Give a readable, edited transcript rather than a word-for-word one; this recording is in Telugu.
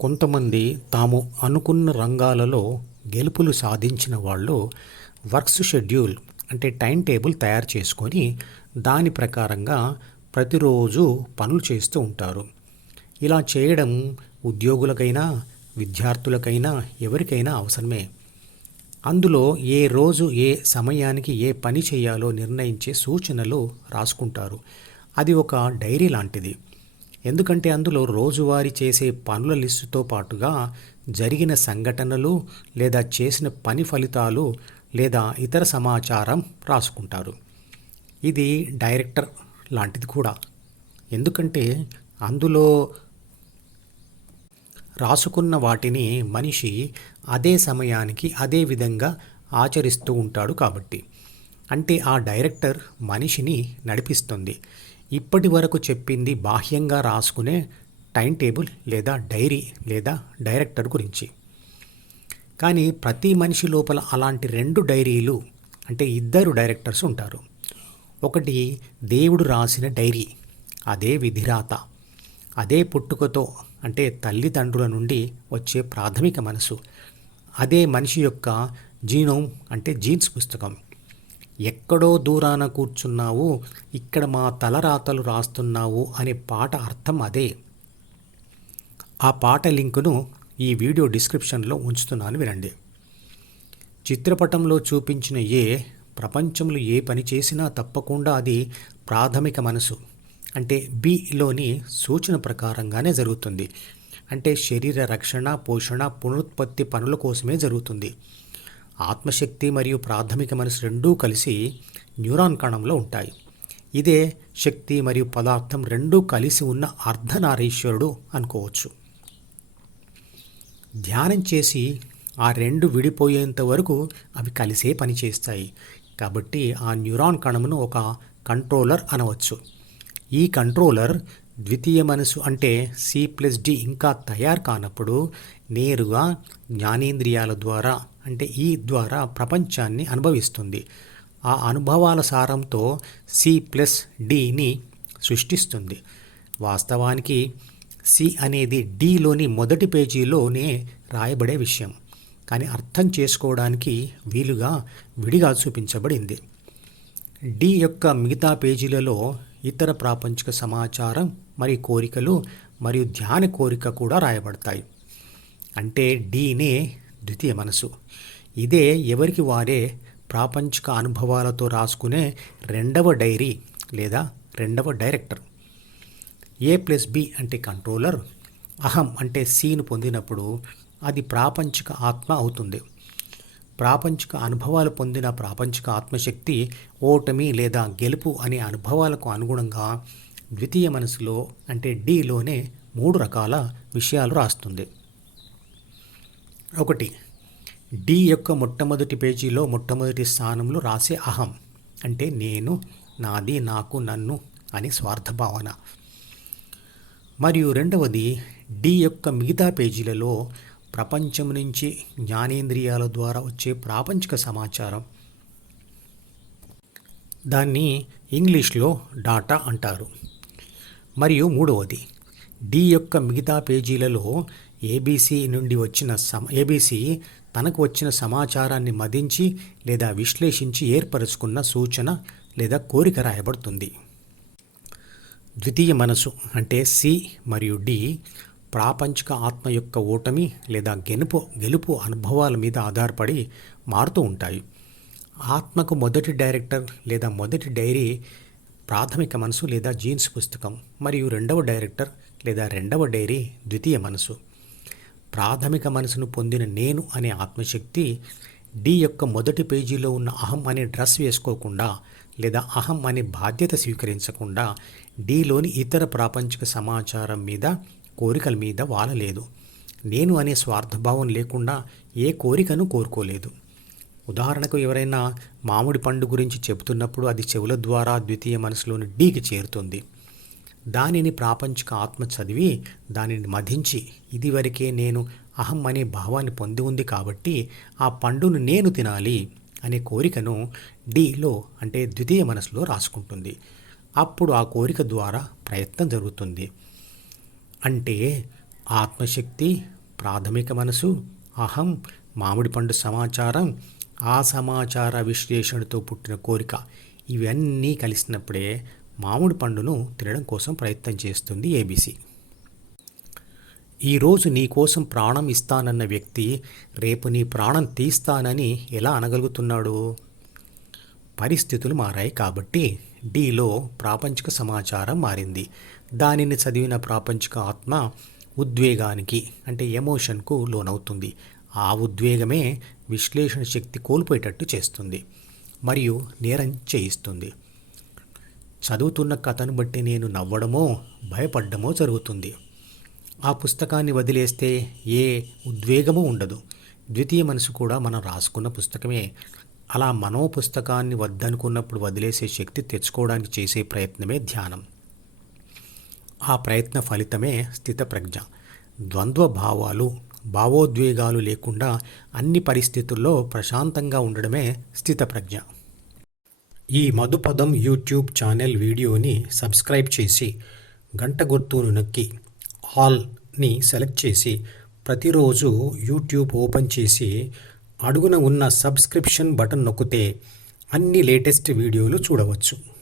కొంతమంది తాము అనుకున్న రంగాలలో గెలుపులు సాధించిన వాళ్ళు వర్క్స్ షెడ్యూల్ అంటే టైం టేబుల్ తయారు చేసుకొని దాని ప్రకారంగా ప్రతిరోజు పనులు చేస్తూ ఉంటారు. ఇలా చేయడం ఉద్యోగులకైనా విద్యార్థులకైనా ఎవరికైనా అవసరమే. అందులో ఏ రోజు ఏ సమయానికి ఏ పని చేయాలో నిర్ణయించే సూచనలు రాసుకుంటారు. అది ఒక డైరీ లాంటిది. ఎందుకంటే అందులో రోజువారీ చేసే పనుల లిస్టుతో పాటుగా జరిగిన సంఘటనలు లేదా చేసిన పని ఫలితాలు లేదా ఇతర సమాచారం రాసుకుంటారు. ఇది డైరెక్టర్ లాంటిది కూడా. ఎందుకంటే అందులో రాసుకున్న వాటిని మనిషి అదే సమయానికి అదే విధంగా ఆచరిస్తూ ఉంటాడు కాబట్టి. అంటే ఆ డైరెక్టర్ మనిషిని నడిపిస్తుంది. ఇప్పటి వరకు చెప్పింది బాహ్యంగా రాసుకునే టైం టేబుల్ లేదా డైరీ లేదా డైరెక్టర్ గురించి. కానీ ప్రతి మనిషి లోపల అలాంటి 2 డైరీలు అంటే 2 డైరెక్టర్స్ ఉంటారు. ఒకటి దేవుడు రాసిన డైరీ, అదే విధిరాత. అదే పుట్టుకతో అంటే తల్లిదండ్రుల నుండి వచ్చే ప్రాథమిక మనసు. అదే మనిషి యొక్క జీనోమ్ అంటే జీన్స్ పుస్తకం. ఎక్కడో దూరాన కూర్చున్నావు, ఇక్కడ మా తలరాతలు రాస్తున్నావు అనే పాట అర్థం అదే. ఆ పాట లింకును ఈ వీడియో డిస్క్రిప్షన్లో ఉంచుతున్నాను, వినండి. చిత్రపటంలో చూపించిన ప్రపంచంలో ఏ పని చేసినా తప్పకుండా అది ప్రాథమిక మనసు అంటే బిలోని సూచన ప్రకారంగానే జరుగుతుంది. అంటే శరీర రక్షణ, పోషణ, పునరుత్పత్తి పనుల కోసమే జరుగుతుంది. ఆత్మశక్తి మరియు ప్రాథమిక మనసు రెండూ కలిసి న్యూరాన్ కణంలో ఉంటాయి. ఇదే శక్తి మరియు పదార్థం రెండూ కలిసి ఉన్న అర్ధనారీశ్వరుడు అనుకోవచ్చు. ధ్యానం చేసి ఆ 2 విడిపోయేంత వరకు అవి కలిసే పనిచేస్తాయి. కాబట్టి ఆ న్యూరాన్ కణమును ఒక కంట్రోలర్ అనవచ్చు. ఈ కంట్రోలర్ ద్వితీయ మనసు అంటే C+D ఇంకా తయారు కానప్పుడు నేరుగా జ్ఞానేంద్రియాల ద్వారా అంటే ఈ ద్వారా ప్రపంచాన్ని అనుభవిస్తుంది. ఆ అనుభవాల సారంతో C+Dని సృష్టిస్తుంది. వాస్తవానికి సి అనేది డిలోని మొదటి పేజీలోనే రాయబడే విషయం, కానీ అర్థం చేసుకోవడానికి వీలుగా విడిగా చూపించబడింది. డి యొక్క మిగతా పేజీలలో ఇతర ప్రాపంచిక సమాచారం మరియు కోరికలు మరియు ధ్యాన కోరిక కూడా రాయబడతాయి. అంటే డీనే ద్వితీయ మనసు. ఇదే ఎవరికి వారే ప్రాపంచిక అనుభవాలతో రాసుకునే 2వ డైరీ లేదా 2వ డైరెక్టర్. A+B అంటే కంట్రోలర్. అహం అంటే సీను పొందినప్పుడు అది ప్రాపంచిక ఆత్మ అవుతుంది. ప్రాపంచిక అనుభవాలు పొందిన ప్రాపంచిక ఆత్మశక్తి ఓటమి లేదా గెలుపు అనే అనుభవాలకు అనుగుణంగా ద్వితీయ మనసులో అంటే డిలోనే 3 రకాల విషయాలు రాస్తుంది. 1. డి యొక్క మొట్టమొదటి పేజీలో మొట్టమొదటి స్థానంలో రాసే అహం అంటే నేను, నాది, నాకు, నన్ను అనే స్వార్థ భావన. మరియు 2వది డి యొక్క మిగతా పేజీలలో ప్రపంచం నుంచి జ్ఞానేంద్రియాల ద్వారా వచ్చే ప్రాపంచిక సమాచారం. దాన్ని ఇంగ్లీష్లో డాటా అంటారు. మరియు 3వది డి యొక్క మిగతా పేజీలలో ఏబీసీ నుండి వచ్చిన ఏబీసీ తనకు వచ్చిన సమాచారాన్ని మదించి లేదా విశ్లేషించి ఏర్పరచుకున్న సూచన లేదా కోరిక రాయబడుతుంది. ద్వితీయ మనసు అంటే సి మరియు డి ప్రాపంచిక ఆత్మ యొక్క ఓటమి లేదా గెలుపు అనుభవాల మీద ఆధారపడి మారుతూ ఉంటాయి. ఆత్మకు మొదటి డైరెక్టర్ లేదా మొదటి డైరీ ప్రాథమిక మనసు లేదా జీన్స్ పుస్తకం మరియు 2వ డైరెక్టర్ లేదా 2వ డైరీ ద్వితీయ మనసు. ప్రాథమిక మనసును పొందిన నేను అనే ఆత్మశక్తి డి యొక్క మొదటి పేజీలో ఉన్న అహం అనే డ్రెస్ వేసుకోకుండా లేదా అహం అనే బాధ్యత స్వీకరించకుండా డిలోని ఇతర ప్రాపంచిక సమాచారం మీద కోరికల మీద వాలలేదు. నేను అనే స్వార్థభావం లేకుండా ఏ కోరికను కోరుకోలేదు. ఉదాహరణకు ఎవరైనా మామిడి పండు గురించి చెబుతున్నప్పుడు అది చెవుల ద్వారా ద్వితీయ మనసులోని డీకి చేరుతుంది. దానిని ప్రాపంచిక ఆత్మ చదివి దానిని మధించి ఇదివరకే నేను అహం అనే భావాన్ని పొంది ఉంది కాబట్టి ఆ పండును నేను తినాలి అనే కోరికను డిలో అంటే ద్వితీయ మనసులో రాసుకుంటుంది. అప్పుడు ఆ కోరిక ద్వారా ప్రయత్నం జరుగుతుంది. అంటే ఆత్మశక్తి, ప్రాథమిక మనసు, అహం, మామిడి పండు సమాచారం, ఆ సమాచార విశ్లేషణతో పుట్టిన కోరిక ఇవన్నీ కలిసినప్పుడే మామిడి పండును తినడం కోసం ప్రయత్నం చేస్తుంది ఏబీసీ. ఈరోజు నీ కోసం ప్రాణం ఇస్తానన్న వ్యక్తి రేపు నీ ప్రాణం తీస్తానని ఎలా అనగలుగుతున్నాడు? పరిస్థితులు మారాయి కాబట్టి డీలో ప్రాపంచిక సమాచారం మారింది. దానిని చదివిన ప్రాపంచిక ఆత్మ ఉద్వేగానికి అంటే ఎమోషన్కు లోనవుతుంది. ఆ ఉద్వేగమే విశ్లేషణ శక్తి కోల్పోయేటట్టు చేస్తుంది మరియు నేరం చేయిస్తుంది. చదువుతున్న కథను బట్టి నేను నవ్వడమో భయపడ్డమో జరుగుతుంది. ఆ పుస్తకాన్ని వదిలేస్తే ఏ ఉద్వేగమూ ఉండదు. ద్వితీయ మనసు కూడా మనం రాసుకున్న పుస్తకమే. అలా మనో పుస్తకాన్ని వద్దనుకున్నప్పుడు వదిలేసే శక్తి తెచ్చుకోవడానికి చేసే ప్రయత్నమే ధ్యానం. ఆ ప్రయత్న ఫలితమే స్థితప్రజ్ఞ. ద్వంద్వ భావాలు, భావోద్వేగాలు లేకుండా అన్ని పరిస్థితుల్లో ప్రశాంతంగా ఉండడమే స్థితప్రజ్ఞ. ఈ మధుపదం యూట్యూబ్ ఛానల్ వీడియోని సబ్స్క్రైబ్ చేసి గంట గుర్తును నొక్కి ఆల్ని సెలెక్ట్ చేసి ప్రతిరోజు యూట్యూబ్ ఓపెన్ చేసి అడుగున ఉన్న సబ్స్క్రిప్షన్ బటన్ నొక్కితే అన్ని లేటెస్ట్ వీడియోలు చూడవచ్చు.